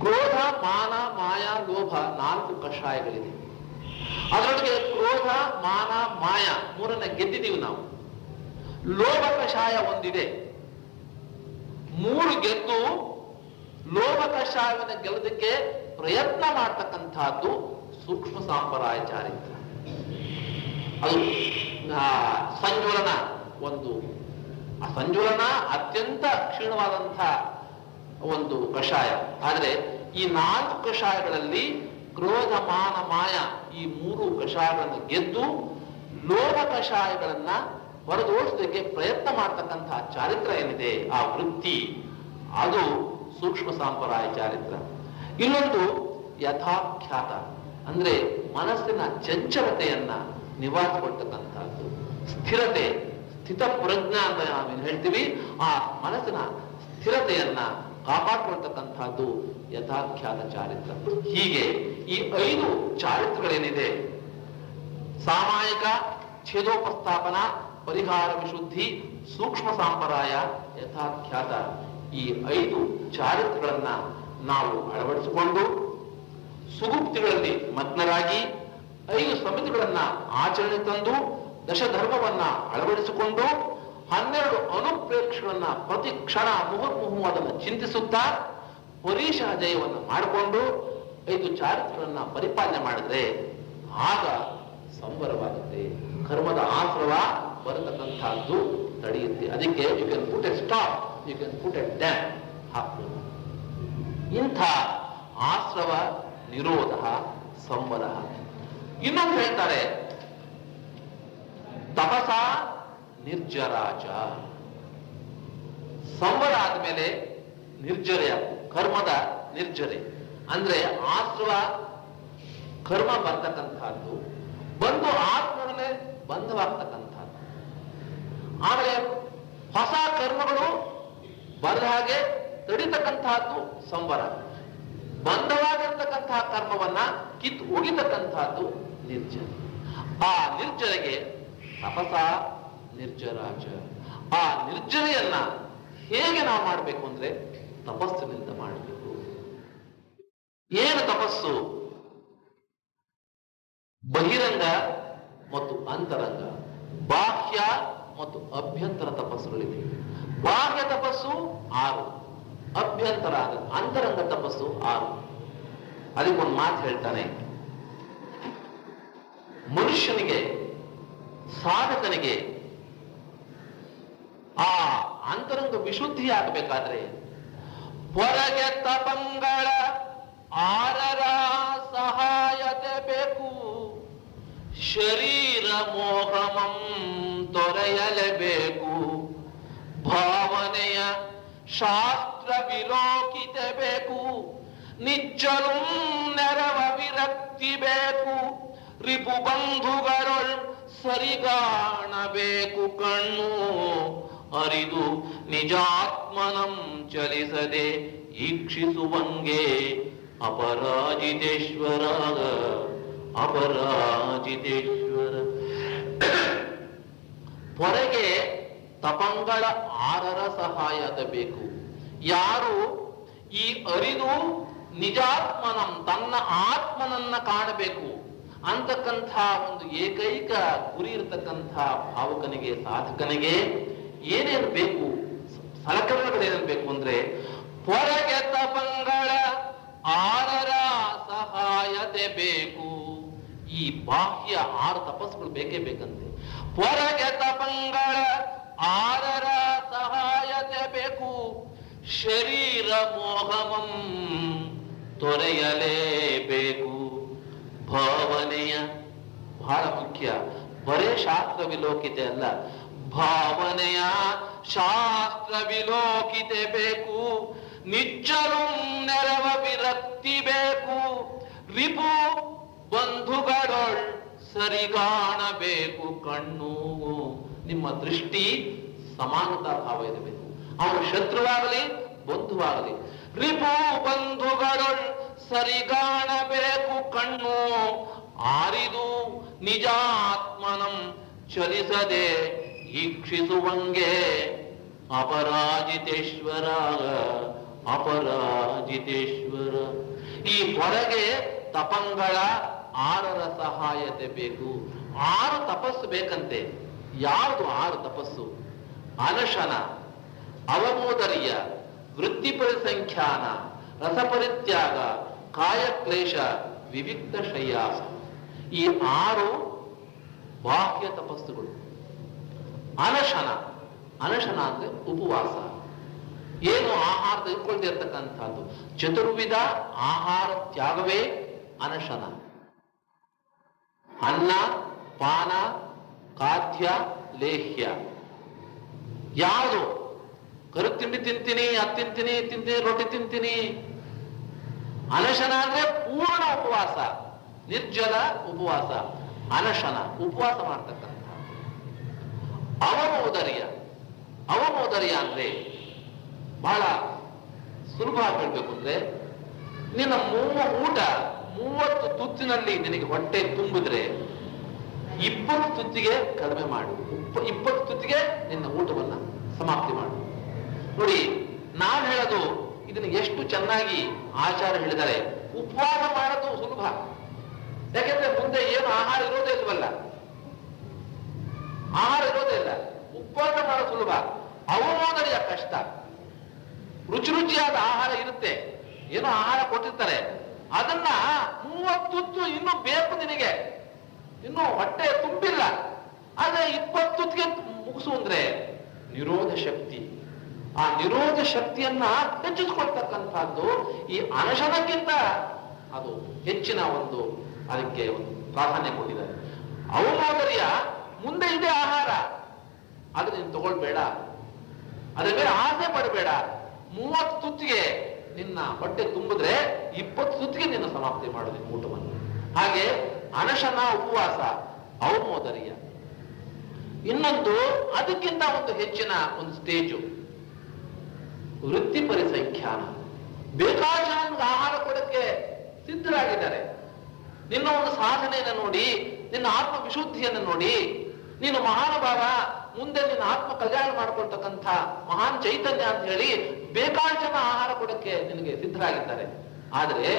ಕ್ರೋಧ, ಮಾನ, ಮಾಯ, ಲೋಭ 4 ಕಷಾಯಗಳಿದೆ. ಅದರೊಳಗೆ ಕ್ರೋಧ, ಮಾನ, ಮಾಯ 3ನ್ನ ಗೆದ್ದಿದ್ದೀವಿ ನಾವು. ಲೋಭ ಕಷಾಯ ಒಂದಿದೆ. 3 ಗೆದ್ದು ಲೋಭ ಕಷಾಯವನ್ನು ಗೆಲ್ಲೋದಕ್ಕೆ ಪ್ರಯತ್ನ ಮಾಡ್ತಕ್ಕಂಥದ್ದು ಸೂಕ್ಷ್ಮ ಸಾಂಪ್ರದಾಯ ಚಾರಿತ್ರ. ಅದು ಸಂಜೋಲನ ಒಂದು ಸಂಜೋಲನ ಅತ್ಯಂತ ಕ್ಷೀಣವಾದಂತಹ ಒಂದು ಕಷಾಯ. ಆದರೆ ಈ 4 ಕಷಾಯಗಳಲ್ಲಿ ಕ್ರೋಧ, ಮಾನ, ಮಾಯ ಈ 3 ಕಷಾಯಗಳನ್ನು ಗೆದ್ದು ಲೋಭ ಕಷಾಯಗಳನ್ನ ಹೊರದೋಡಿಸೋದಕ್ಕೆ ಪ್ರಯತ್ನ ಮಾಡ್ತಕ್ಕಂತಹ ಚಾರಿತ್ರ ಏನಿದೆ, ಆ ವೃತ್ತಿ, ಅದು ಸೂಕ್ಷ್ಮ ಸಾಂಪ್ರದಾಯ ಚಾರಿತ್ರ. ಇನ್ನೊಂದು ಯಥಾಖ್ಯಾತ ಅಂದ್ರೆ ಮನಸ್ಸಿನ ಚಂಚಲತೆಯನ್ನ ನಿವಾರಿಸಿಕೊಳ್ತಕ್ಕಂಥದ್ದು. ಸ್ಥಿರತೆ, ಸ್ಥಿತ ಪ್ರಜ್ಞಾ ಅಂತ ನಾವೇನು ಹೇಳ್ತೀವಿ, ಆ ಮನಸ್ಸಿನ ಸ್ಥಿರತೆಯನ್ನ ಕಾಪಾಡ್ಕೊಳ್ತಕ್ಕಂಥದ್ದು ಯಥಾಖ್ಯಾತ ಚಾರಿತ್ರ. ಹೀಗೆ ಈ 5 ಚಾರಿತ್ರಗಳೇನಿದೆ, ಸಾಮಾಯಿಕ, ಛೇದೋಪಸ್ಥಾಪನ, ಪರಿಹಾರ ವಿಶುದ್ಧಿ, ಸೂಕ್ಷ್ಮ ಸಾಂಪ್ರದಾಯ, ಯಥಾಖ್ಯಾತ, ಈ 5 ಚಾರಿತ್ರಗಳನ್ನ ನಾವು ಅಳವಡಿಸಿಕೊಂಡು ಸುಗುಪ್ತಿಗಳಲ್ಲಿ ಮಗ್ನರಾಗಿ 5 ಸಮಿತಿಗಳನ್ನ ಆಚರಣೆ ತಂದು ದಶಧರ್ಮವನ್ನ ಅಳವಡಿಸಿಕೊಂಡು 12 ಅನುಪ್ರೇಕ್ಷೆಗಳನ್ನ ಪ್ರತಿ ಕ್ಷಣ ಮುಹುರ್ಮುಹು ಅದನ್ನು ಚಿಂತಿಸುತ್ತಾ ಪರೀಶಃ ಜಯವನ್ನು ಮಾಡಿಕೊಂಡು 5 ಚಾರಿತ್ರಗಳನ್ನ ಪರಿಪಾಲನೆ ಮಾಡಿದ್ರೆ ಆಗ ಸಂಬರವಾಗುತ್ತೆ. ಕರ್ಮದ ಆಶ್ರವ ಬರತಕ್ಕಂಥದ್ದು ತಡೆಯುತ್ತೆ. ಅದಕ್ಕೆ you can put a stop, you can put a dam ಹಾಕ್ಬೋದು. ಇಂಥ ಆಶ್ರವ ನಿರೋಧ ಸಂವರ. ಇನ್ನೊಂದು ಹೇಳ್ತಾರೆ, ತಪಸ ನಿರ್ಜರಾಚ. ಸಂವರ ಆದ್ಮೇಲೆ ನಿರ್ಜರೆಯ ಕರ್ಮದ ನಿರ್ಜರೆ ಅಂದ್ರೆ ಆಶ್ರವ ಕರ್ಮ ಬರ್ತಕ್ಕಂಥದ್ದು ಬಂದು ಆತ್ಮನೇ ಬಂಧವಾಗ್ತಕ್ಕಂಥದ್ದು. ಆಮೇಲೆ ಹೊಸ ಕರ್ಮಗಳು ಬರದ ಹಾಗೆ ತಡಿತಕ್ಕಂಥದ್ದು ಸಂವರ. ಬಂಧವಾಗಿರ್ತಕ್ಕಂತಹ ಕರ್ಮವನ್ನ ಕಿತ್ತು ಒಗಿತಕ್ಕಂಥದ್ದು ನಿರ್ಜರೆ. ಆ ನಿರ್ಜರೆಗೆ ತಪಸ ನಿರ್ಜರಾಚ. ಆ ನಿರ್ಜರೆಯನ್ನ ಹೇಗೆ ನಾವು ಮಾಡಬೇಕು ಅಂದ್ರೆ ತಪಸ್ಸಿನಿಂದ ಮಾಡಬೇಕು. ಏನು ತಪಸ್ಸು? ಬಹಿರಂಗ ಮತ್ತು ಅಂತರಂಗ, ಬಾಹ್ಯ ಮತ್ತು ಅಭ್ಯಂತರ ತಪಸ್ಸುಗಳಿವೆ. ಬಾಹ್ಯ ತಪಸ್ಸು 6, ಅಭ್ಯಂತರ ಅಂತರಂಗ ತಪಸ್ಸು 6. ಅದಕ್ಕೊಂದು ಮಾತು ಹೇಳ್ತಾನೆ, ಮನುಷ್ಯನಿಗೆ, ಸಾಧಕನಿಗೆ ಆ ಅಂತರಂಗ ವಿಶುದ್ಧಿ ಆಗಬೇಕಾದ್ರೆ ಹೊರಗೆ ತಪಂಗಳ 6ರ ಸಹಾಯತೆ ಬೇಕು. ಶರೀರ ಮೋಹಮಂ ತೊರೆಯಲೇಬೇಕು. ಭಾವನೆಯ ಶಾಸ್ತ್ರ ವಿಲೋಕಿತೆ ಬೇಕು. ನಿಚ್ಚಲು ನೆರವ ವಿರಕ್ತಿ ಬೇಕು. ರಿಪು ಬಂಧುಗಳೊಳ್ ಸರಿಗಾಣಬೇಕು. ಕಣ್ಣು ಅರಿದು ನಿಜಾತ್ಮನಂ ಚಲಿಸದೆ ಈಕ್ಷಿಸುವಂಗೆ ಅಪರಾಜಿತೇಶ್ವರ ಅಪರಾಜಿತೇಶ್ವರ. ಹೊರಗೆ ತಪಂಗಳ 6ರ ಸಹಾಯದ ಬೇಕು. ಯಾರು ಈ ಅರಿದು ನಿಜಾತ್ಮನಂ ತನ್ನ ಆತ್ಮನನ್ನ ಕಾಣಬೇಕು, ಅಂತಕ್ಕಂಥ ಒಂದು ಏಕೈಕ ಗುರಿ ಇರತಕ್ಕಂಥ ಭಾವುಕನಿಗೆ, ಸಾಧಕನಿಗೆ ಏನೇನು ಬೇಕು, ಸಲಕರಣೆಗಳೇನೇನು ಬೇಕು ಅಂದ್ರೆ ಹೊರಗೆ ತಪಂಗಳ 6 ಸಹಾಯತೆ ಬೇಕು. ಈ ಬಾಹ್ಯ 6 ತಪಸ್ಸುಗಳು ಬೇಕೇ ಬೇಕಂತೆ. ಹೊರಗೆ ತಪಂಗಳ 6 ಸಹಾಯತೆ ಬೇಕು. ಶರೀರ ಮೋಹಮಂ ತೊರೆಯಲೇಬೇಕು. ಭಾವನೆಯ ಬಹಳ ಮುಖ್ಯ, ಬರೇ ಶಾಸ್ತ್ರ ವಿಲೋಕಿತೆ ಅಲ್ಲ, ಭಾವನೆಯ ಶಾಸ್ತ್ರ ವಿಲೋಕಿತೆ ಬೇಕು. ನಿಚ್ಚಲು ನೆರವ ವಿರಕ್ತಿ ಬೇಕು. ರಿಪು ಬಂಧುಗಳೊಳ್ ಸರಿಗಾಣಬೇಕು. ಕಣ್ಣು ನಿಮ್ಮ ದೃಷ್ಟಿ ಸಮಾನತಾ ಭಾವ ಇರಬೇಕು. ಅವನು ಶತ್ರುವಾಗಲಿ ಬಂಧುವಾಗಲಿ. ರಿಪು ಬಂಧುಗಳೊಳ್ ಸರಿಗಾಣಬೇಕು. ಕಣ್ಣು ಆರಿದು ನಿಜಾತ್ಮನಂ ಚಲಿಸದೆ ಈಕ್ಷಿಸುವಂಗೆ. ಅಪರಾಜಿತೇಶ್ವರ ಅಪರಾಜಿತೇಶ್ವರ. ಈ ಹೊರಗೆ ತಪಂಗಳ 6 ಸಹಾಯತೆ ಬೇಕು. 6 ತಪಸ್ಸು ಬೇಕಂತೆ. ಯಾವುದು 6 ತಪಸ್ಸು? ಅನಶನ, ಅವಮೋದರ್ಯ, ವೃತ್ತಿಪರಿಸಂಖ್ಯಾನ, ರಸಪರಿತ್ಯಾಗ, ಕಾಯಕ್ಲೇಶ, ವಿವಿಕ್ತ ಶಯ್ಯಾಸ. ಈ 6 ಬಾಹ್ಯ ತಪಸ್ಸುಗಳು. ಅನಶನ, ಅನಶನ ಅಂದ್ರೆ ಉಪವಾಸ. ಏನು ಆಹಾರ ತೆಗೆದುಕೊಳ್ಳದೆ ಇರ್ತಕ್ಕಂಥದ್ದು. ಚತುರ್ವಿಧ ಆಹಾರ ತ್ಯಾಗವೇ ಅನಶನ. ಅನ್ನ, ಪಾನ, ಖಾದ್ಯ, ಲೇಹ್ಯ. ಯಾವುದು ಕರು ತಿಂಡಿ ತಿಂತೀನಿ, ಅದು ತಿಂತೀನಿ, ರೊಟ್ಟಿ ತಿಂತೀನಿ. ಅನಶನ ಅಂದ್ರೆ ಪೂರ್ಣ ಉಪವಾಸ, ನಿರ್ಜಲ ಉಪವಾಸ. ಅನಶನ ಉಪವಾಸ ಮಾಡ್ತಕ್ಕಂಥ. ಅವಮೋದರ್ಯ, ಅವಮೋದರ್ಯ ಅಂದ್ರೆ ಬಹಳ ಸುಲಭ ಹೇಳ್ಬೇಕು ಅಂದ್ರೆ, ನಿನ್ನ ಊಟ 30 ತುತ್ತಿನಲ್ಲಿ ನಿನಗೆ ಹೊಟ್ಟೆ ತುಂಬಿದ್ರೆ 20 ತುತ್ತಿಗೆ ಕಡಿಮೆ ಮಾಡು. 20 ತುತ್ತಿಗೆ ನಿನ್ನ ಊಟವನ್ನ ಸಮಾಪ್ತಿ ಮಾಡು. ನೋಡಿ, ನಾವು ಹೇಳೋದು ಇದನ್ನ ಎಷ್ಟು ಚೆನ್ನಾಗಿ ಆಚಾರ ಹೇಳಿದ್ದಾರೆ. ಉಪವಾಸ ಮಾಡೋದು ಸುಲಭ, ಯಾಕೆಂದ್ರೆ ಮುಂದೆ ಏನು ಆಹಾರ ಇರೋದೇ ಇಲ್ವಲ್ಲ, ಆಹಾರ ಇರೋದೇ ಇಲ್ಲ. ಉಪವಾಸ ಮಾಡೋದು ಸುಲಭ, ಅವಮೋದನೆಯ ಕಷ್ಟ. ರುಚಿ ರುಚಿಯಾದ ಆಹಾರ ಇರುತ್ತೆ, ಏನೋ ಆಹಾರ ಕೊಟ್ಟಿರ್ತಾರೆ, ಅದನ್ನ 30 ತುತ್ತು ಇನ್ನೂ ಬೇಕು ನಿನಗೆ, ಇನ್ನೂ ಹೊಟ್ಟೆ ತುಂಬಿಲ್ಲ, ಆದ್ರೆ 20 ತುತ್ತಿಗೆ ಮುಗಿಸು ಅಂದ್ರೆ ನಿರೋಧ ಶಕ್ತಿ. ಆ ನಿರೋಧ ಶಕ್ತಿಯನ್ನ ಹೆಚ್ಚಿಸ್ಕೊಳ್ತಕ್ಕಂಥದ್ದು ಈ ಅನಶನಕ್ಕಿಂತ ಅದು ಹೆಚ್ಚಿನ ಒಂದು ಅದಕ್ಕೆ ಒಂದು ಪ್ರಾಧಾನ್ಯ ಕೊಟ್ಟಿದ್ದಾರೆ. ಅವಮೋದರ್ಯ ಮುಂದೆ ಇದೆ ಆಹಾರ, ಅದು ನೀನು ತಗೊಳ್ಬೇಡ, ಅದ್ರ ಮೇಲೆ ಆಸೆ ಪಡಬೇಡ. 30 ತುತ್ತಿಗೆ ನಿನ್ನ ಹೊಟ್ಟೆ ತುಂಬಿದ್ರೆ 20 ತುತ್ತಿಗೆ ನಿನ್ನ ಸಮಾಪ್ತಿ ಮಾಡೋದು ಊಟವನ್ನು. ಹಾಗೆ ಅನಶನ, ಉಪವಾಸ, ಅವಮೋದರ್ಯ. ಇನ್ನೊಂದು ಅದಕ್ಕಿಂತ ಒಂದು ಹೆಚ್ಚಿನ ಒಂದು ಸ್ಟೇಜು ವೃತ್ತಿ ಪರಿಸಂಖ್ಯಾನ. ಬೇಕಾದ ಜನ ಆಹಾರ ಕೊಡಕ್ಕೆ ಸಿದ್ಧರಾಗಿದ್ದಾರೆ. ನಿನ್ನ ಒಂದು ಸಾಧನೆಯನ್ನು ನೋಡಿ, ನಿನ್ನ ಆತ್ಮ ವಿಶುದ್ಧಿಯನ್ನು ನೋಡಿ, ನೀನು ಮಹಾನುಭಾವ, ಮುಂದೆ ನಿನ್ನ ಆತ್ಮ ಕಲ್ಯಾಣ ಮಾಡ್ಕೊಳ್ತಕ್ಕಂಥ ಮಹಾನ್ ಚೈತನ್ಯ ಅಂತ ಹೇಳಿ ಬೇಕಾದ ಜನ ಆಹಾರ ಕೊಡಕ್ಕೆ ನಿನಗೆ ಸಿದ್ಧರಾಗಿದ್ದಾರೆ. ಆದ್ರೆ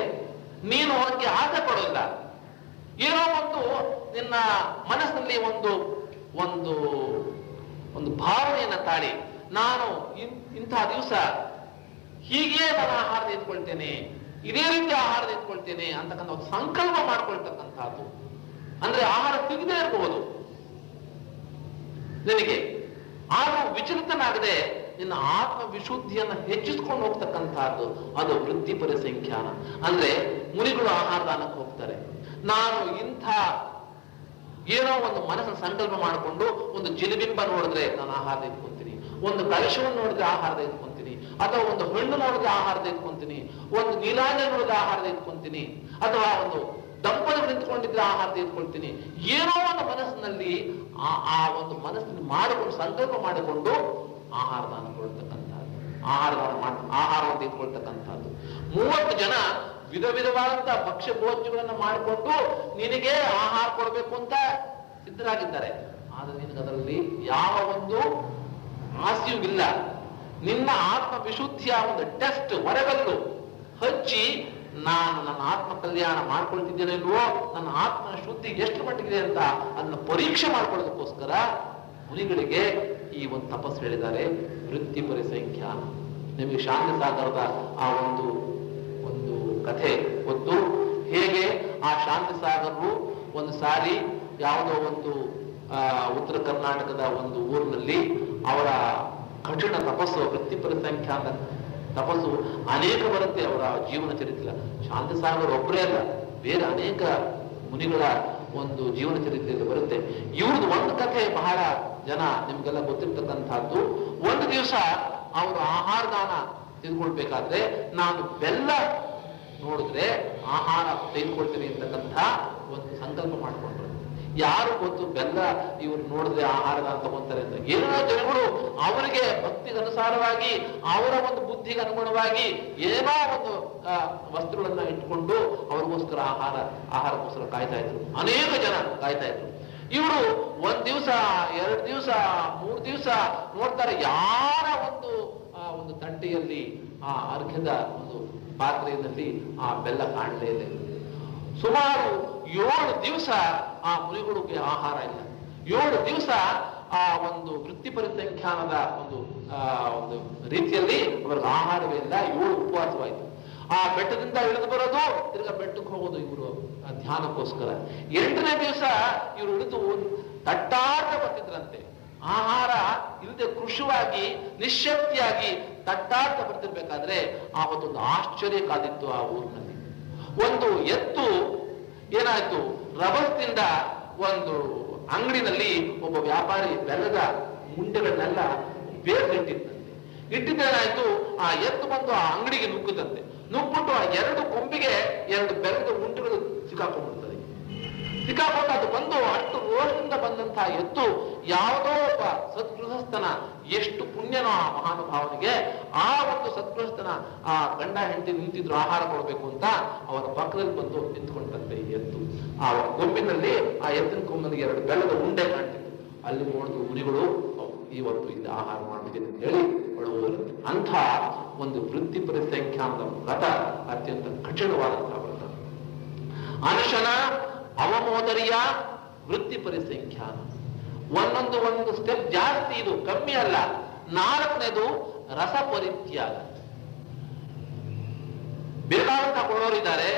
ನೀನು ಅದಕ್ಕೆ ಆಸೆ ಪಡೋಲ್ಲ. ಏನೋ ಒಂದು ನಿನ್ನ ಮನಸ್ಸಿನಲ್ಲಿ ಒಂದು ಒಂದು ಒಂದು ಭಾವನೆಯನ್ನ ತಾಳಿ, ನಾನು ಇಂತಹ ದಿವಸ ಹೀಗೆ ನಾನು ಆಹಾರ ತೆಗೆದುಕೊಳ್ತೇನೆ, ಇದೇ ರೀತಿ ಆಹಾರ ತೆಗೆದುಕೊಳ್ತೇನೆ ಅಂತಕ್ಕಂಥ ಒಂದು ಸಂಕಲ್ಪ ಮಾಡ್ಕೊಳ್ತಕ್ಕಂಥದ್ದು. ಅಂದ್ರೆ ಆಹಾರ ತೆಗೆದೇ ಇರಬಹುದು ನಿನಗೆ, ಆದ್ರೂ ವಿಚಲಿತನಾಗದೆ ನಿನ್ನ ಆತ್ಮ ವಿಶುದ್ಧಿಯನ್ನು ಹೆಚ್ಚಿಸ್ಕೊಂಡು ಹೋಗ್ತಕ್ಕಂಥದ್ದು ಅದು ವೃತ್ತಿ ಪರಿಸಂಖ್ಯಾನ. ಅಂದ್ರೆ ಮುನಿಗಳು ಆಹಾರ ದಾನಕ್ಕೆ ಹೋಗ್ತಾರೆ. ನಾನು ಇಂಥ ಏನೋ ಒಂದು ಮನಸ್ಸನ್ನು ಸಂಕಲ್ಪ ಮಾಡಿಕೊಂಡು ಒಂದು ಜಿಲಿಬಿಂಬ ನೋಡಿದ್ರೆ ನಾನು ಆಹಾರ ತೆಗೆದುಕೊಂತೀನಿ, ಒಂದು ಕಲಶವನ್ನು ನೋಡಿದ್ರೆ ಆಹಾರ ತೆಗೆದುಕೊಂತೀನಿ, ಅಥವಾ ಒಂದು ಹಣ್ಣು ನೋಡಿದ್ರೆ ಆಹಾರ ತೆಗೆದುಕೊಂತೀನಿ, ಒಂದು ನೀರಾಜ ನೋಡಿದ್ರೆ ಆಹಾರ ತೆಗೆದುಕೊಂತೀನಿ, ಅಥವಾ ಒಂದು ದಂಪತಿಗಳು ನಿಂತ್ಕೊಂಡಿದ್ರೆ ಆಹಾರ ತೆಗೆದುಕೊಳ್ತೀನಿ. ಏನೋ ಒಂದು ಮನಸ್ಸಿನಲ್ಲಿ ಆ ಒಂದು ಮನಸ್ಸಿನ ಮಾಡಿಕೊಂಡು ಸಂಕಲ್ಪ ಮಾಡಿಕೊಂಡು ಆಹಾರ ದಾನ ಕೊಡ್ತಕ್ಕಂಥದ್ದು, ಆಹಾರವನ್ನು ತೆಗೆದುಕೊಳ್ತಕ್ಕಂಥದ್ದು. 30 ಜನ ವಿಧ ವಿಧವಾದಂತಹ ಭಕ್ಷ್ಯ ಭೋಜ್ಯಗಳನ್ನ ಮಾಡಿಕೊಂಡು ನಿನಗೆ ಆಹಾರ ಕೊಡಬೇಕು ಅಂತ ಸಿದ್ಧರಾಗಿದ್ದಾರೆ. ಆದ್ರೆ ನಿನಗೆ ಅದರಲ್ಲಿ ಯಾವ ಒಂದು ಆಸೆಯೂ ಇಲ್ಲ. ನಿನ್ನ ಆತ್ಮ ವಿಶುದ್ಧಿಯ ಒಂದು ಟೆಸ್ಟ್ ಹೊರಗಲ್ಲು ಹಚ್ಚಿ ನಾನು ನನ್ನ ಆತ್ಮ ಕಲ್ಯಾಣ ಮಾಡ್ಕೊಳ್ತಿದ್ದೇನೆ ಇಲ್ವೋ, ನನ್ನ ಆತ್ಮನ ಶುದ್ಧಿ ಎಷ್ಟು ಮಟ್ಟಿಗಿದೆ ಅಂತ ಅದನ್ನ ಪರೀಕ್ಷೆ ಮಾಡ್ಕೊಳ್ಳೋದಕ್ಕೋಸ್ಕರ ಮುನಿಗಳಿಗೆ ಈ ಒಂದು ತಪಸ್ಸು ಹೇಳಿದ್ದಾರೆ, ವೃತ್ತಿ ಪರಿಸಂಖ್ಯಾನ. ನಿಮಗೆ ಶಾಂತಿ ಸಾಗರದ ಆ ಒಂದು ಕಥೆ ಗೊತ್ತು. ಹೇಗೆ ಆ ಶಾಂತಿ ಸಾಗರರು ಒಂದು ಸಾರಿ ಯಾವುದೋ ಒಂದು ಉತ್ತರ ಕರ್ನಾಟಕದ ಒಂದು ಊರಿನಲ್ಲಿ ಅವರ ಕಠಿಣ ತಪಸ್ಸು, ವೃತ್ತಿ ಪರಿಸಂಖ್ಯಾನ ತಪಸ್ಸು ಅನೇಕ ಬರುತ್ತೆ ಅವರ ಜೀವನ ಚರಿತ್ರೆ. ಶಾಂತಿ ಸಾಗರ್ ಒಬ್ಬರೇ ಅಲ್ಲ, ಬೇರೆ ಅನೇಕ ಮುನಿಗಳ ಒಂದು ಜೀವನ ಚರಿತ್ರೆಯಲ್ಲಿ ಬರುತ್ತೆ. ಇವ್ರದ್ದು ಒಂದು ಕಥೆ ಬಹಳ ಜನ ನಿಮ್ಗೆಲ್ಲ ಗೊತ್ತಿರ್ತಕ್ಕಂಥದ್ದು. ಒಂದು ದಿವಸ ಅವರು ಆಹಾರ ದಾನ ತೆಗೆದುಕೊಳ್ಬೇಕಾದ್ರೆ ನಾನು ಬೆಲ್ಲ ನೋಡಿದ್ರೆ ಆಹಾರ ತೆಗೆದುಕೊಳ್ತೀನಿ ಅಂತಕ್ಕಂಥ ಒಂದು ಸಂಕಲ್ಪ ಮಾಡ್ಕೊಂಡ್ರು. ಯಾರು ಗೊತ್ತು ಬೆಲ್ಲ ಇವ್ರು ನೋಡಿದ್ರೆ ಆಹಾರ ದಾನ ತಗೊಂತಾರೆ ಅಂತ. ಏನೋ ಜನಗಳು ಅವರಿಗೆ ಭಕ್ತಿಗೆ ಅನುಸಾರವಾಗಿ ಅವರ ಒಂದು ಬುದ್ಧಿಗೆ ಅನುಗುಣವಾಗಿ ಏನೋ ಒಂದು ವಸ್ತುಗಳನ್ನ ಇಟ್ಕೊಂಡು ಅವ್ರಿಗೋಸ್ಕರ ಆಹಾರಕ್ಕೋಸ್ಕರ ಕಾಯ್ತಾ ಇದ್ರು. ಅನೇಕ ಜನ ಕಾಯ್ತಾ ಇದ್ರು. ಇವರು ಒಂದ್ ದಿವಸ, 2 ದಿವಸ, 3 ದಿವಸ ನೋಡ್ತಾರೆ, ಯಾರ ಒಂದು ತಂಟೆಯಲ್ಲಿ ಆ ಅರ್ಘ್ಯದ ಒಂದು ಪಾತ್ರೆಯಲ್ಲಿ ಆ ಬೆಲ್ಲ ಕಾಣಲೇ ಇಲ್ಲ. ಸುಮಾರು 7 ದಿವಸ ಆ ಮುನಿಗಳಿಗೆ ಆಹಾರ ಇಲ್ಲ. 7 ದಿವಸ ಆ ಒಂದು ವೃತ್ತಿ ಪರಿಸಂಖ್ಯಾನದ ಒಂದು ರೀತಿಯಲ್ಲಿ ಅವರಿಗೆ ಆಹಾರವೇ ಇಲ್ಲ. 7 ಉಪವಾಸವಾಯಿತು. ಆ ಬೆಟ್ಟದಿಂದ ಇಳಿದು ಬರೋದು, ತಿರ್ಗಾ ಬೆಟ್ಟಕ್ಕೆ ಹೋಗೋದು ಇವರು ಧ್ಯಾನಕ್ಕೋಸ್ಕರ. 8ನೇ ದಿವಸ ಇವರು ಇಳಿದು ತಟ್ಟಾಟ ಬರ್ತಿದ್ರಂತೆ. ಆಹಾರ ಇಲ್ಲದೆ ಕೃಷಿವಾಗಿ ನಿಶ್ಶಕ್ತಿಯಾಗಿ ತಟ್ಟಾಟ ಬರ್ತಿರ್ಬೇಕಾದ್ರೆ ಆ ಒಂದು ಆಶ್ಚರ್ಯ ಕಾದಿತ್ತು ಆ ಊರಿನಲ್ಲಿ. ಒಂದು ಎತ್ತು ಏನಾಯ್ತು, ರಭಸದಿಂದ ಒಂದು ಅಂಗಡಿನಲ್ಲಿ ಒಬ್ಬ ವ್ಯಾಪಾರಿ ಬೆಲ್ಲದ ಮುಂಡೆಗಳನ್ನೆಲ್ಲ ಬೇರ್ದಿಟ್ಟಿದ್ದಂತೆ. ಇಟ್ಟಿದ್ದೇನಾಯ್ತು, ಆ ಎತ್ತು ಬಂದು ಆ ಅಂಗಡಿಗೆ ನುಗ್ಗುತ್ತಂತೆ. ನುಗ್ಬಿಟ್ಟು ಆ 2 ಕೊಂಬಿಗೆ 2 ಬೆಲ್ಲದ ಉಂಟುಗಳು ಸಿಕ್ಕಾಕೊಂಡ್ಬಿಡ್ತದೆ. ಸಿಕ್ಕಾಕೊಂಡು ಅದು ಬಂದು ಅಷ್ಟು ರೋಷದಿಂದ ಬಂದಂತಹ ಎತ್ತು ಯಾವುದೋ ಒಬ್ಬ ಸತ್ಗೃಹಸ್ಥನ, ಎಷ್ಟು ಪುಣ್ಯನೋ ಆ ಮಹಾನುಭಾವನಿಗೆ, ಆ ಒಂದು ಸತ್ಗೃಹಸ್ಥನ ಆ ಗಂಡ ಹೆಂಡತಿ ನಿಂತಿದ್ರು ಆಹಾರ ಕೊಡಬೇಕು ಅಂತ ಅವರ ಪಕ್ಕದಲ್ಲಿ ಬಂದು ನಿಂತ್ಕೊಂಡಂತೆ ಈ ಎತ್ತು. ಆ ಕೊಂಬಿನಲ್ಲಿ, ಆ ಎತ್ತಿನ ಕೊಂಬಿನಲ್ಲಿ 2 ಬೆಲ್ಲದ ಉಂಡೆ ಕಾಣ್ತಿತ್ತು. ಅಲ್ಲಿ ನೋಡಿದ್ರು ಮುನಿಗಳು, ಇವತ್ತು ಇಲ್ಲಿ ಆಹಾರ ಮಾಡ್ತೀನಿ ಅಂತ ಹೇಳಿ ಒಳಗೋದ್ರು. ಅಂಥ ಒಂದು ವೃತ್ತಿ ಪರಿಸಂಖ್ಯಾನದ ವ್ರತ ಅತ್ಯಂತ ಕಠಿಣವಾದಂತಹ ವ್ರತ. ಅನಶನ, ಅವಮೋದರಿಯ, ವೃತ್ತಿ ಪರಿಸಂಖ್ಯಾನ. ಒಂದು ಸ್ಟೆಪ್ ಜಾಸ್ತಿ, ಇದು ಕಮ್ಮಿ ಅಲ್ಲ. 4ನೇದು ರಸ ಪರಿತ್ಯಾಗ. ಬೇಕಾದಂತ ಕೊಡೋರಿದ್ದಾರೆ,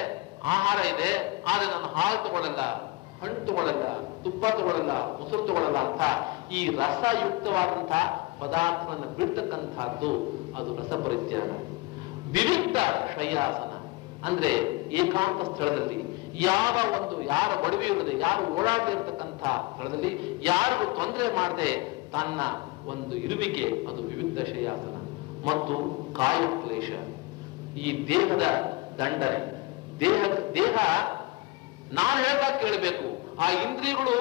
ಆಹಾರ ಇದೆ, ಆದ್ರೆ ನಾನು ಹಾಲು ತಗೊಳ್ಳಲ್ಲ, ಹಣ್ಣು ತಗೊಳ್ಳಲ್ಲ, ತುಪ್ಪ ತಗೊಳ್ಳಲ್ಲ, ಮೊಸರು ತಗೊಳ್ಳಲ್ಲ ಅಂತ ಈ ರಸಯುಕ್ತವಾದಂತಹ ಪದಾರ್ಥವನ್ನು ಬಿಡ್ತಕ್ಕಂಥದ್ದು ಅದು ರಸ ಪರಿತ್ಯಾಗ. ವಿವಿಕ್ತ ಶಯ್ಯಾಸನ ಅಂದ್ರೆ ಏಕಾಂತ ಸ್ಥಳದಲ್ಲಿ ಯಾರ ಬಡವಿ ಇಲ್ಲದೆ, ಯಾರು ಓಡಾಡದೇ ಇರತಕ್ಕಂಥ ಸ್ಥಳದಲ್ಲಿ ಯಾರಿಗೂ ತೊಂದರೆ ಮಾಡದೆ ತನ್ನ ಒಂದು ಇರುವಿಕೆ, ಅದು ವಿವಿಕ್ತ ಶಯ್ಯಾಸನ. ಮತ್ತು ಕಾಯಕ್ಲೇಶ, ಈ ದೇಹದ ದಂಡನೆ. ದೇಹ ನಾನು ಹೇಳ್ದಾಗ ಕೇಳಬೇಕು, ಆ ಇಂದ್ರಿಯಗಳು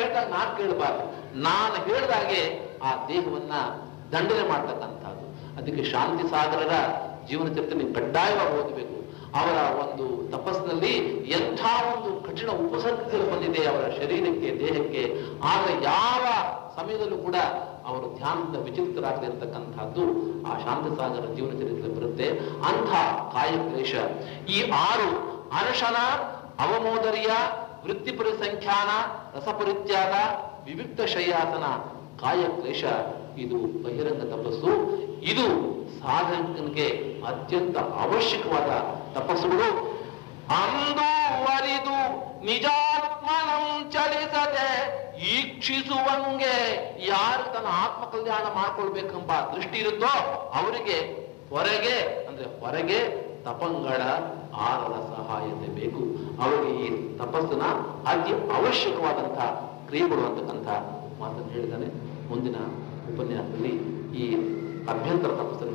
ಹೇಳ್ದಾಗ ನಾನು ಕೇಳಬಾರ್ದು. ನಾನು ಹೇಳಿದಾಗೆ ಆ ದೇಹವನ್ನ ದಂಡನೆ ಮಾಡ್ತಕ್ಕಂಥದ್ದು. ಅದಕ್ಕೆ ಶಾಂತಿ ಸಾಗರರ ಜೀವನ ಚರಿತ್ರೆ ಕಡ್ಡಾಯವಾಗಿ ಓದಬೇಕು. ಅವರ ಒಂದು ತಪಸ್ಸಿನಲ್ಲಿ ಎಂಥ ಒಂದು ಕಠಿಣ ಉಪಸರ್ಗಗಳು ಬಂದಿದೆ ಅವರ ಶರೀರಕ್ಕೆ, ದೇಹಕ್ಕೆ. ಆದ್ರೆ ಯಾವ ಸಮಯದಲ್ಲೂ ಕೂಡ ಅವರು ಧ್ಯಾನದಿಂದ ವಿಚಲಿತರಾಗದೇ ಇರತಕ್ಕಂಥದ್ದು ಆ ಶಾಂತಿ ಸಾಗರ ಜೀವನ ಚರಿತ್ರೆ ಬರುತ್ತೆ. ಅಂಥ ಕಾಯಕ್ಲೇಶ, ಈ 6 ಅನಶನ, ಅವಮೋದರಿಯ, ವೃತ್ತಿ ಪರಿಸಂಖ್ಯಾನ, ರಸಪರಿತ್ಯಾಗ, ವಿವಿಕ್ತ ಶಯ್ಯಾಸನ, ಕಾಯಕ್ಲೇಶ, ಇದು ಬಹಿರಂಗ ತಪಸ್ಸು. ಇದು ಸಾಧಕನಿಗೆ ಅತ್ಯಂತ ಅವಶ್ಯಕವಾದ ತಪಸ್ಸುಗಳು. ಅಂದು ಅರಿದು ನಿಜಾತ್ಮನಂ ಚಲಿಸದೆ ಈಕ್ಷಿಸುವಂಗೆ ಯಾರು ತನ್ನ ಆತ್ಮ ಕಲ್ಯಾಣ ಮಾಡ್ಕೊಳ್ಬೇಕೆಂಬ ದೃಷ್ಟಿ ಇರುತ್ತೋ ಅವರಿಗೆ ಹೊರಗೆ ತಪಂಗಳ 6ರ ಸಹಾಯತೆ ಬೇಕು. ಅವರಿಗೆ ಈ ತಪಸ್ಸಿನ ಅತಿ ಅವಶ್ಯಕವಾದಂತಹ ಕ್ರಿಯೆಗಳು ಅಂತಕ್ಕಂಥ ಮಾತನ್ನು ಹೇಳಿದ್ದಾನೆ. ಮುಂದಿನ ಉಪನ್ಯಾಸದಲ್ಲಿ ಈ ಅಭ್ಯಂತರ ತಪಸ್ಸನ್ನು